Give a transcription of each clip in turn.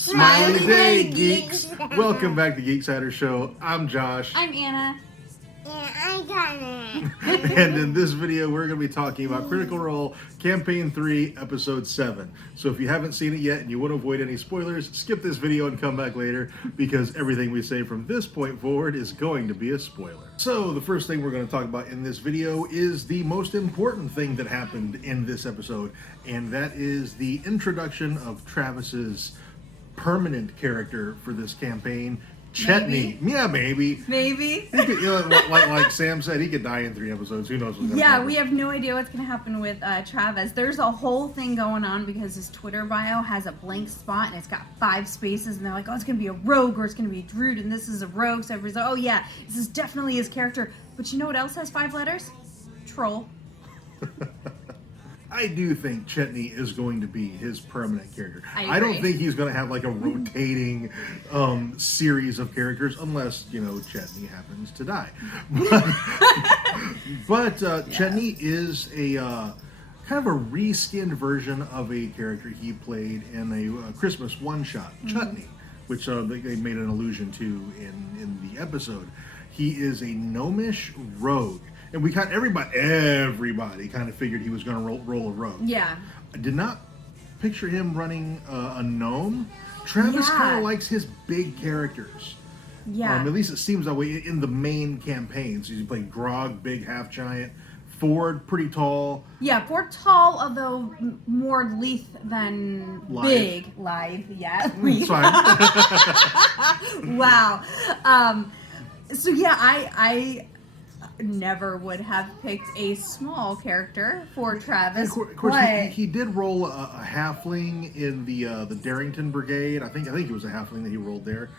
Smiley Day Geeks! Welcome back to Geeks Hatter Show. I'm Josh. I'm Anna. Yeah, I got it. And in this video, we're going to be talking about Critical Role Campaign 3, Episode 7. So if you haven't seen it yet and you want to avoid any spoilers, skip this video and come back later, because everything we say from this point forward is going to be a spoiler. So the first thing we're going to talk about in this video is the most important thing that happened in this episode, and that is the introduction of Travis's permanent character for this campaign, Chetney. Maybe. Yeah, maybe. Maybe. He could, like Sam said, he could die in 3 episodes. Who knows what's going to Yeah, happen. we have no idea what's going to happen with Travis. There's a whole thing going on because his Twitter bio has a blank spot and it's got 5 spaces, and they're like, oh, it's going to be a rogue or it's going to be a druid, and this is a rogue. So everybody's like, oh yeah, this is definitely his character. But you know what else has 5 letters? Troll. I do think Chetney is going to be his permanent character. I don't agree. think he's going to have like a rotating series of characters, unless, you know, Chetney happens to die. But Chetney is a kind of a reskinned version of a character he played in a Christmas one-shot, Chutney, which they made an allusion to in the episode. He is a gnomish rogue. And we everybody kind of figured he was going to roll a rogue. Yeah. I did not picture him running a gnome. Travis kind of likes his big characters. Yeah. At least it seems that way in the main campaigns. He's playing Grog, big half giant. Ford, pretty tall. Yeah, more tall, although more lithe than Lithe. big. Lithe, yeah. It's fine. Wow. So yeah, I never would have picked a small character for Travis. Of course, but he did roll a halfling in the Darrington Brigade. I think it was a halfling that he rolled there.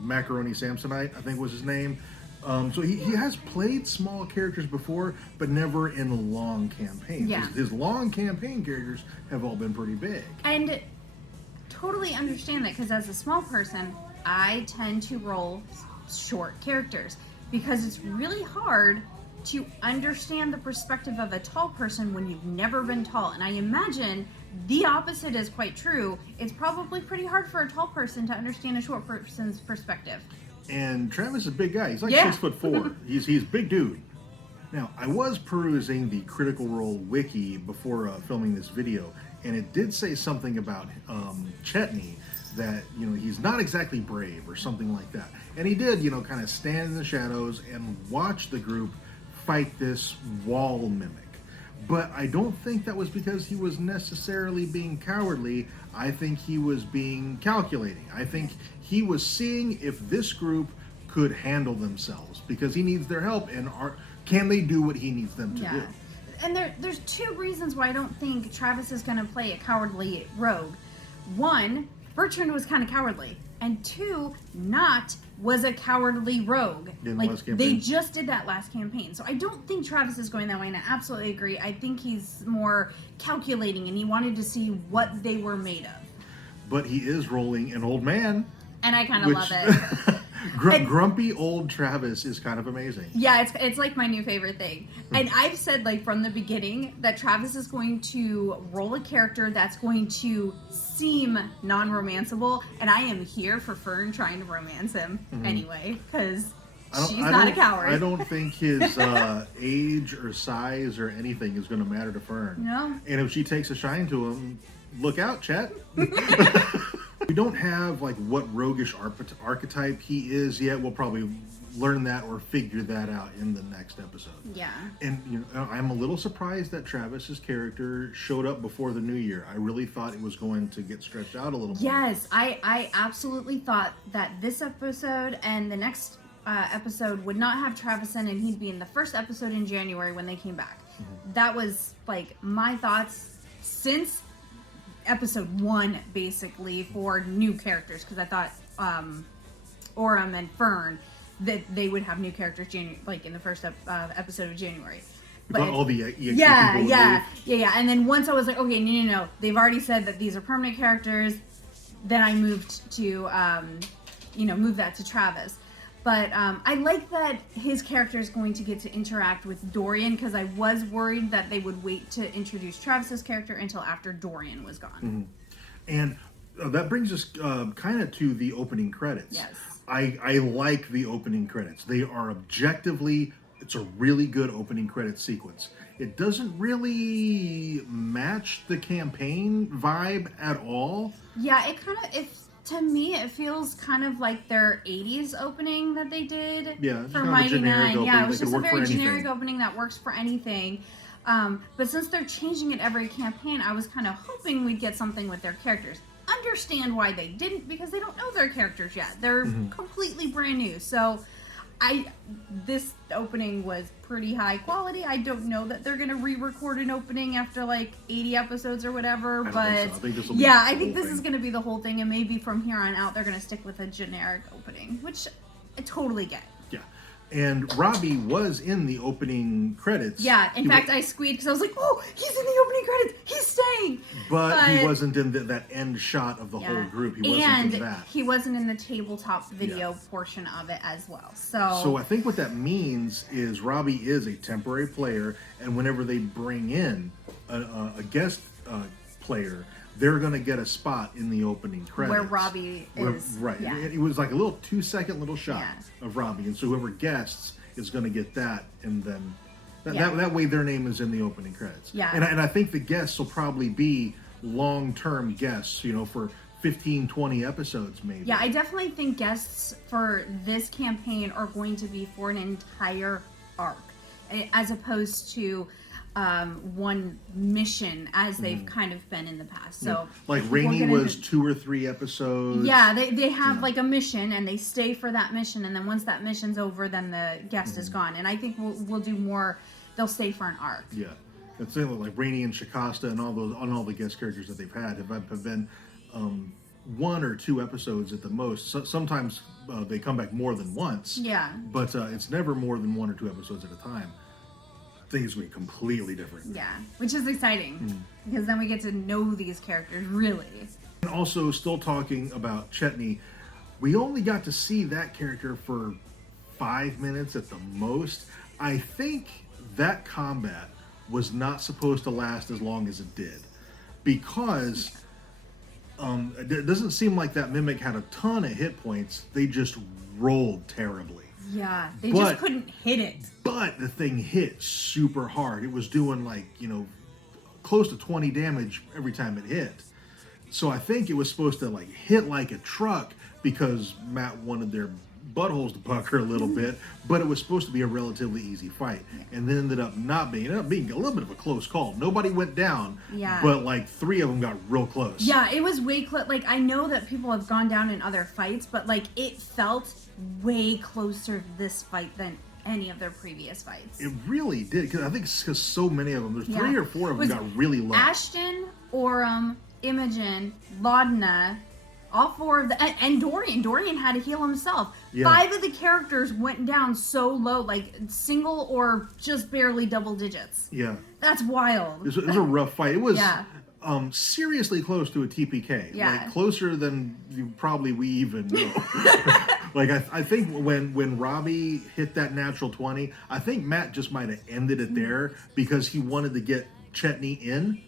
Macaroni Samsonite, I think was his name. So he has played small characters before, but never in long campaigns. Yeah. His long campaign characters have all been pretty big. And totally understand that, because as a small person, I tend to roll short characters because it's really hard to understand the perspective of a tall person when you've never been tall. And I imagine the opposite is quite true. It's probably pretty hard for a tall person to understand a short person's perspective. And Travis is a big guy. He's like Yeah. 6'4". He's a big dude. Now, I was perusing the Critical Role wiki before filming this video, and it did say something about Chetney, that, you know, he's not exactly brave or something like that. And he did, you know, kind of stand in the shadows and watch the group fight this wall mimic. But I don't think that was because he was necessarily being cowardly. I think he was being calculating. I think he was seeing if this group could handle themselves, because he needs their help, and can they do what he needs them to do? And there's 2 reasons why I don't think Travis is going to play a cowardly rogue. 1, Bertrand was kind of cowardly, and 2, Not was a cowardly rogue. In like, last campaign. they just did that last campaign. So I don't think Travis is going that way, and I absolutely agree. I think he's more calculating, and he wanted to see what they were made of. But he is rolling an old man. And I kind of love it. Grumpy old Travis is kind of amazing. Yeah, it's like my new favorite thing. And I've said, like, from the beginning that Travis is going to roll a character that's going to seem non-romanceable, and I am here for Fern trying to romance him anyway, because she's not a coward. I don't think his age or size or anything is going to matter to Fern. No. And if she takes a shine to him, look out, Chet. We don't have like what roguish archetype he is yet. We'll probably learn that or figure that out in the next episode. Yeah. And you know, I'm a little surprised that Travis's character showed up before the new year. I really thought it was going to get stretched out a little more. Yes, I absolutely thought that this episode and the next episode would not have Travis in, and he'd be in the first episode in January when they came back. That was like my thoughts since episode 1, basically, for new characters, because I thought Orem and Fern, that they would have new characters like in the first episode of January. But all the people yeah. And then once I was like, okay, no, they've already said that these are permanent characters. Then I moved to move that to Travis. But I like that his character is going to get to interact with Dorian, because I was worried that they would wait to introduce Travis's character until after Dorian was gone. And That brings us kind of to the opening credits. Yes. I like the opening credits. They are objectively, it's a really good opening credit sequence. It doesn't really match the campaign vibe at all. Yeah, it kind of, to me, it feels kind of like their 80s opening that they did Yeah, it's for kind of a Mighty generic Nine. opening Yeah, it that was could just a work for very generic anything. opening that works for anything. But since they're changing it every campaign, I was kind of hoping we'd get something with their characters. Understand why they didn't, because they don't know their characters yet. They're completely brand new. So this opening was pretty high quality. I don't know that they're gonna re-record an opening after like 80 episodes or whatever, but I think this will be yeah, the I think whole this is thing. gonna be the whole thing, and maybe from here on out they're gonna stick with a generic opening, which I totally get. Yeah. And Robbie was in the opening credits. Yeah, in He fact, wa- I squeaked because I was like, "Oh, he's in the opening credits. He's staying." but he wasn't in that end shot of the Yeah. whole group. He wasn't and in that. he wasn't in the tabletop video Yes. portion of it as well. So, So I think what that means is Robbie is a temporary player, and whenever they bring in a guest player, they're going to get a spot in the opening credits. where Robbie is, Right. Yeah. It was like a little 2-second little shot Yeah. of Robbie, and so whoever guests is going to get that, and then Yeah. that way their name is in the opening credits. Yeah. And I think the guests will probably be long-term guests, for 15, 20 episodes maybe. Yeah, I definitely think guests for this campaign are going to be for an entire arc, as opposed to one mission as they've kind of been in the past. So, Like we'll Rainey get was into- 2 or 3 episodes. Yeah, they have like a mission and they stay for that mission, and then once that mission's over, then the guest is gone. And I think we'll do more. They'll stay for an arc. Yeah, it's like Rainey and Shikasta and all the guest characters that they've had have been 1 or 2 episodes at the most. Sometimes they come back more than once. Yeah. But it's never more than 1 or 2 episodes at a time. Things will be completely different. Yeah, which is exciting because then we get to know these characters really. And also, still talking about Chetney, we only got to see that character for 5 minutes at the most. I think that combat was not supposed to last as long as it did, because it doesn't seem like that mimic had a ton of hit points. They just rolled terribly. Yeah, they But- just couldn't hit it. But the thing hit super hard. It was doing close to 20 damage every time it hit. So I think it was supposed to hit like a truck because Matt wanted their buttholes to pucker a little bit, but it was supposed to be a relatively easy fight. And then ended up not being. It ended up being a little bit of a close call. Nobody went down, Yeah. but 3 of them got real close. Yeah, it was way close. I know that people have gone down in other fights, but it felt way closer to this fight than any of their previous fights. It really did, because I think because so many of them, there's 3 or 4 of them Was got really low. Ashton, Orem, Imogen, Laudna, all 4 of the and Dorian. Dorian had to heal himself. Yeah. 5 of the characters went down so low, single or just barely double digits. Yeah. That's wild. It was a rough fight. It was Yeah. Seriously close to a TPK. Yeah. Closer than we even know. I think when Robbie hit that natural 20, I think Matt just might have ended it there because he wanted to get Chetney in,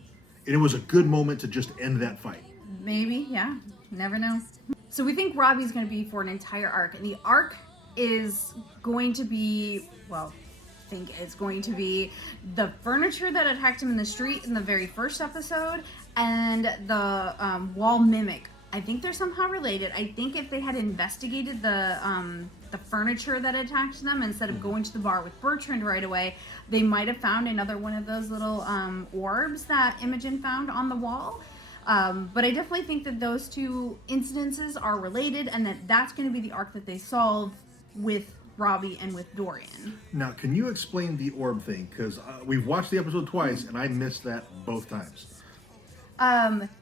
and it was a good moment to just end that fight. Maybe, yeah. Never know. So we think Robbie's going to be for an entire arc, and the arc is going to be, think it's going to be the furniture that attacked him in the street in the very first episode, and the wall mimic. I think they're somehow related. I think if they had investigated the furniture that attacked them instead of going to the bar with Bertrand right away, they might have found another one of those little orbs that Imogen found on the wall. But I definitely think that those 2 incidences are related, and that's going to be the arc that they solve with Robbie and with Dorian. Now, can you explain the orb thing? Because we've watched the episode twice, and I missed that both times.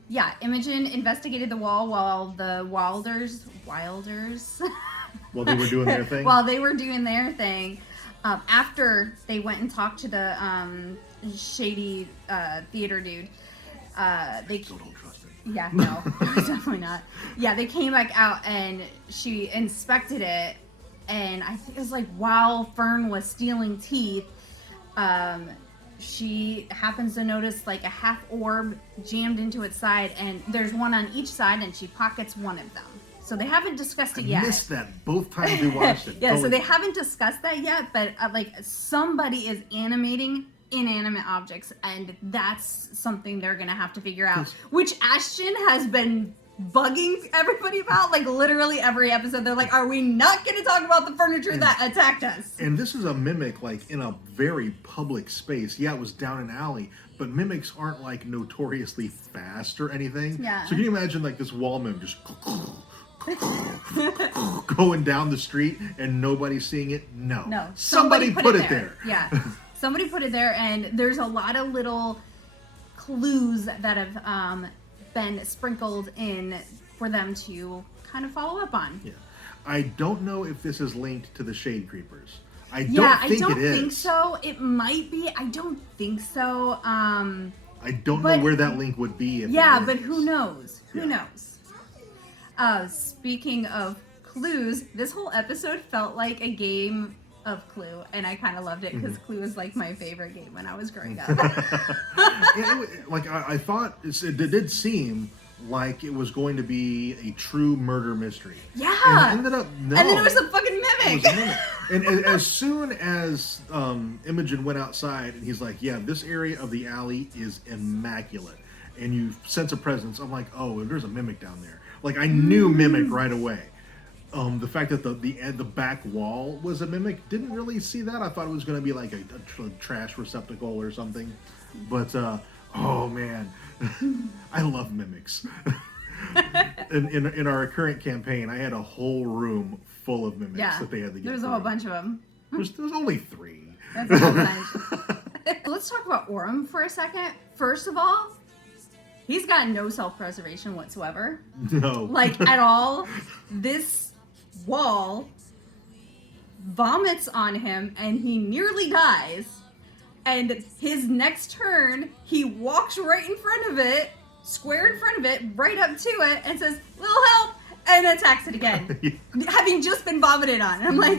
Yeah, Imogen investigated the wall while the Wilders While they were doing their thing? while they were doing their thing. After they went and talked to the shady theater dude, they So don't trust him. yeah, no, definitely not. Yeah, they came back out and she inspected it, and I think it was while Fern was stealing teeth, she happens to notice like a half orb jammed into its side, and there's one on each side, and she pockets one of them. So they haven't discussed it yet. I missed that both times we watched it. Yeah, Totally. so they haven't discussed that yet, but like somebody is animating inanimate objects, and that's something they're gonna have to figure out, which Ashton has been bugging everybody about. Like literally every episode they're like, are we not gonna talk about the furniture that attacked us? And this is a mimic like in a very public space. Yeah, it was down an alley, but mimics aren't like notoriously fast or anything. Yeah. So can you imagine like this wall mimic just going down the street and nobody seeing it? No. Somebody put it there. Yeah. Somebody put it there, and there's a lot of little clues that have been sprinkled in for them to kind of follow up on. Yeah. I don't know if this is linked to the Shade Creepers. I don't I think it is. think so. It might be. I don't think so. I don't know where that link would be. If but who knows? Who knows? Speaking of clues, this whole episode felt like a game of Clue, and I kind of loved it because Clue was like my favorite game when I was growing up. I thought it did seem like it was going to be a true murder mystery. Yeah. And it ended up no. And then it was a fucking mimic. It was a mimic. And as soon as Imogen went outside and he's like, yeah, this area of the alley is immaculate, and you sense a presence, I'm like, oh, there's a mimic down there. Like I knew mimic right away. The fact that the back wall was a mimic, didn't really see that. I thought it was going to be like a trash receptacle or something. But, oh man, I love mimics. in our current campaign, I had a whole room full of mimics that they had to get There's through. a whole bunch of them. There's only 3. That's a whole bunch. Let's talk about Orem for a second. First of all, he's got no self-preservation whatsoever. No. Like, at all. This wall vomits on him and he nearly dies. And his next turn, he walks right in front of it, square in front of it, right up to it, and says, "Little help," and attacks it again. Having just been vomited on. And I'm like,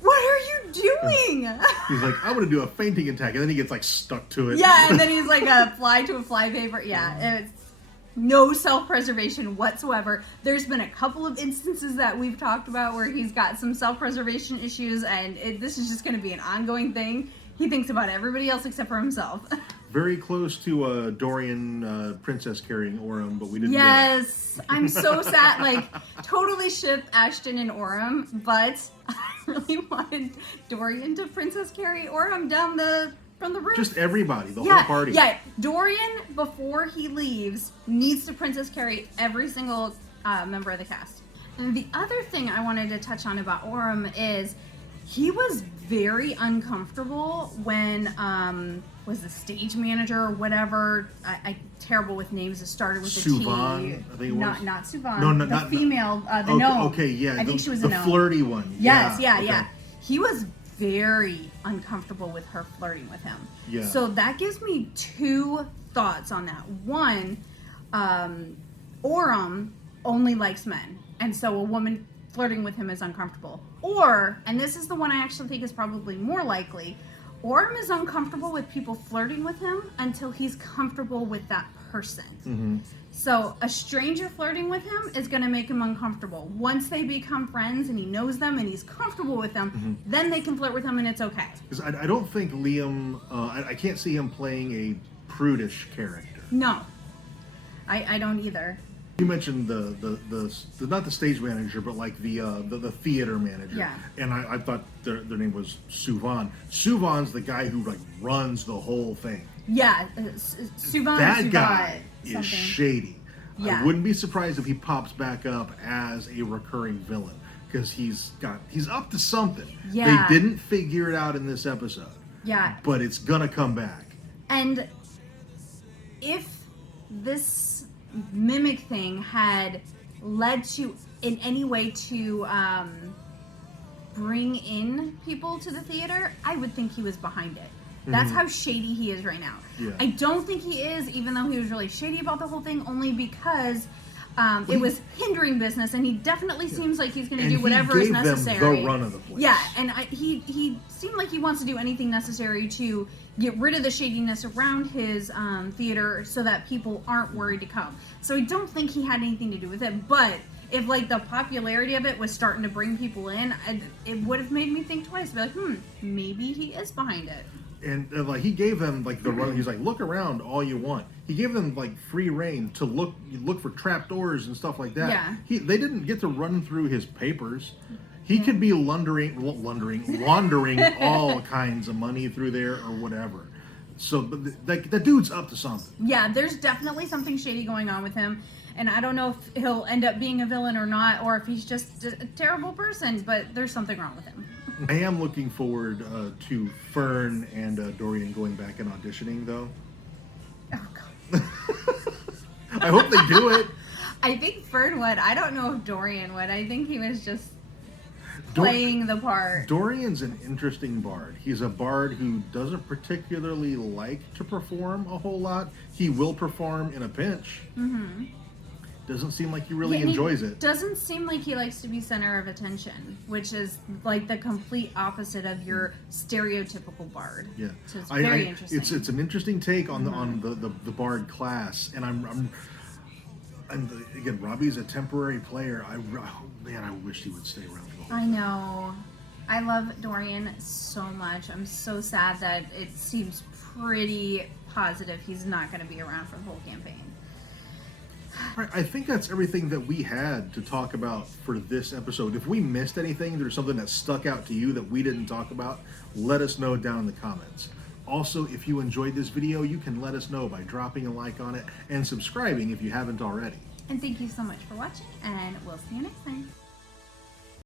what are you doing? He's like, I'm going to do a fainting attack. And then he gets like stuck to it. Yeah, and then he's like a fly to a flypaper. Yeah, it's no self-preservation whatsoever. There's been a couple of instances that we've talked about where he's got some self-preservation issues, and this is just going to be an ongoing thing. He thinks about everybody else except for himself. Very close to Dorian princess carrying Orem, but we didn't Yes, I'm so sad. Like, totally ship Ashton and Orem, but I really wanted Dorian to princess carry Orem down from the roof. Just everybody, the whole party. Yeah, Dorian, before he leaves, needs to princess carry every single member of the cast. And the other thing I wanted to touch on about Orem is he was very uncomfortable when was the stage manager or whatever. I terrible with names. It started with a T. Suvan, I think it was. Not Suvan. No, the not female, the okay, gnome. Okay, yeah. I think she was the a gnome. flirty one. Yes, yeah. Yeah. He was very uncomfortable with her flirting with him. Yeah. So that gives me 2 thoughts on that. One, Orem only likes men, and so a woman flirting with him is uncomfortable. Or, and this is the one I actually think is probably more likely, Orem is uncomfortable with people flirting with him until he's comfortable with that person. Mm-hmm. So a stranger flirting with him is going to make him uncomfortable. Once they become friends and he knows them and he's comfortable with them, then they can flirt with him and it's okay. Because I don't think Liam, I can't see him playing a prudish character. No, I don't either. You mentioned the not the stage manager, but like the theater manager. Yeah. And I thought their name was Suvan. Suvan's the guy who like runs the whole thing. Yeah, Suvan. That guy something. is shady. Yeah. I wouldn't be surprised if he pops back up as a recurring villain because he's up to something. Yeah. They didn't figure it out in this episode. Yeah. But it's gonna come back. And if this mimic thing had led to in any way to bring in people to the theater, I would think he was behind it. That's how shady he is right now. Yeah. I don't think he is, even though he was really shady about the whole thing, only because it was hindering business, and he definitely seems like he's going to do And whatever he is gave necessary. them the run of the place. Yeah, and he seemed like he wants to do anything necessary to get rid of the shadiness around his theater so that people aren't worried to come. So I don't think he had anything to do with it, but if like the popularity of it was starting to bring people in, it would have made me think twice. Be like, maybe he is behind it. And like he gave them like the run. He's like, look around all you want. He gave them like free reign to look for trapdoors and stuff like that. Yeah. They didn't get to run through his papers. He could be laundering all kinds of money through there or whatever. So, but the dude's up to something. Yeah, there's definitely something shady going on with him. And I don't know if he'll end up being a villain or not, or if he's just a terrible person, but there's something wrong with him. I am looking forward to Fern and Dorian going back and auditioning, though. Oh, God. I hope they do it. I think Fern would. I don't know if Dorian would. I think he was just playing the part. Dorian's an interesting bard. He's a bard who doesn't particularly like to perform a whole lot. He will perform in a pinch. Mm-hmm. Doesn't seem like he really enjoys it. Doesn't seem like he likes to be center of attention, which is like the complete opposite of your stereotypical bard. Yeah, So it's very interesting. It's an interesting take on the bard class, and and again, Robbie's a temporary player. I wish he would stay around for the whole I know. I love Dorian so much. I'm so sad that it seems pretty positive he's not going to be around for the whole campaign. Right, I think that's everything that we had to talk about for this episode. If we missed anything, there's something that stuck out to you that we didn't talk about, let us know down in the comments. Also, if you enjoyed this video, you can let us know by dropping a like on it and subscribing if you haven't already. And thank you so much for watching, and we'll see you next time.